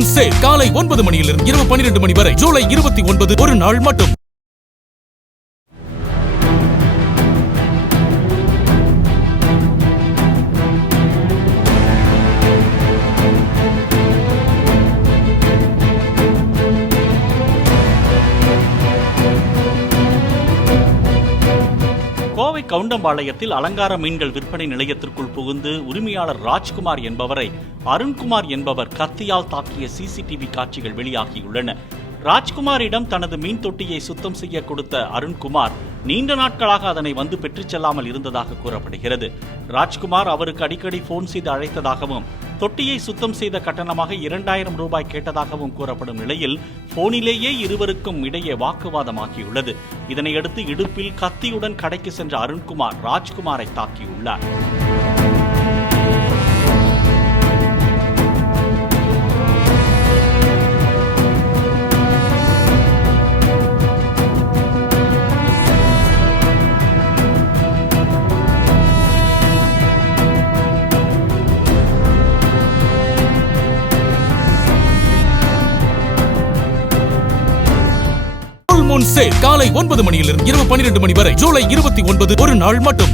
Moon sale காலை 9 மணியிலிருந்து இரவு 12 மணி வரை ஜூலை 29 ஒரு நாள் மட்டும். கோவை கவுண்டம்பாளையத்தில் அலங்கார மீன்கள் விற்பனை நிலையத்திற்குள் புகுந்து உரிமையாளர் ராஜ்குமார் என்பவரை அருண்குமார் என்பவர் கத்தியால் தாக்கிய சிசிடிவி காட்சிகள் வெளியாகியுள்ளன. ராஜ்குமாரிடம் தனது மீன் தொட்டியை சுத்தம் செய்ய கொடுத்த அருண்குமார் நீண்ட நாட்களாக அதனை வந்து பெற்றுச் செல்லாமல் இருந்ததாக கூறப்படுகிறது. ராஜ்குமார் அவருக்கு அடிக்கடி போன் செய்து அழைத்ததாகவும் தொட்டியை சுத்தம் செய்த கட்டணமாக 2000 ரூபாய் கேட்டதாகவும் கூறப்படும் நிலையில் போனிலேயே இருவருக்கும் இடையே வாக்குவாதமாகியுள்ளது. இதனையடுத்து இடுப்பில் கத்தியுடன் கடைக்கு சென்ற அருண்குமார் ராஜ்குமாரை தாக்கியுள்ளார். மூன் சேல் காலை 9 மணியிலிருந்து இரவு 12 மணி வரை ஜூலை 29 ஒரு நாள் மட்டும்.